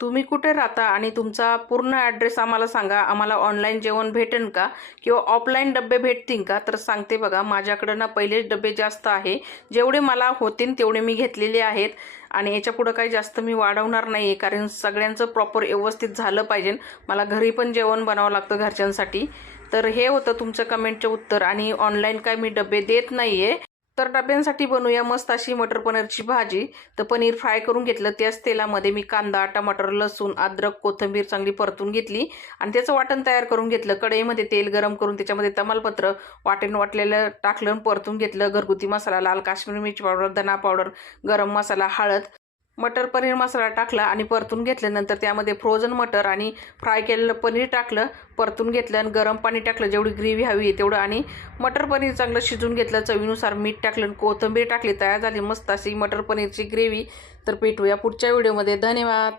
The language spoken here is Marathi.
तुम्ही कुठे राहता आणि तुमचा पूर्ण ॲड्रेस आम्हाला सांगा. आम्हाला ऑनलाईन जेवण भेटेल का किंवा ऑफलाईन डबे भेटतील का? तर सांगते बघा, माझ्याकडं ना पहिलेच डबे जास्त आहे. जेवढे मला होतील तेवढे मी घेतलेले आहेत आणि याच्यापुढं काही जास्त मी वाढवणार नाही आहे, कारण सगळ्यांचं प्रॉपर व्यवस्थित झालं पाहिजे. मला घरी पण जेवण बनावं लागतं घरच्यांसाठी. तर हे होतं तुमचं कमेंटचं उत्तर. आणि ऑनलाईन काय मी डबे देत नाही आहे. तर डब्यांसाठी बनवूया मस्त अशी मटर पनीरची भाजी. तर पनीर फ्राय करून घेतलं. त्याच तेलामध्ये मी कांदा, टमाटर, लसूण, अद्रक, कोथिंबीर चांगली परतून घेतली आणि त्याचं वाटण तयार करून घेतलं. कढईमध्ये तेल गरम करून त्याच्यामध्ये तमालपत्र वाटलेलं टाकलं, परतून घेतलं. घरगुती मसाला, लाल काश्मीरी मिरची पावडर, धना पावडर, गरम मसाला, हळद, मटर पनीर मसाला टाकला आणि परतून घेतल्यानंतर त्यामध्ये फ्रोझन मटर आणि फ्राय केलेलं पनीर टाकलं, परतून घेतलं आणि गरम पाणी टाकलं, जेवढी ग्रेव्ही हवी आहे तेवढं. आणि मटर पनीर चांगलं शिजून घेतलं. चवीनुसार मीठ टाकलं, कोथिंबीर टाकली. तयार झाली मस्त अशी मटर पनीरची ग्रेव्ही. तर भेटूया पुढच्या व्हिडिओमध्ये. धन्यवाद.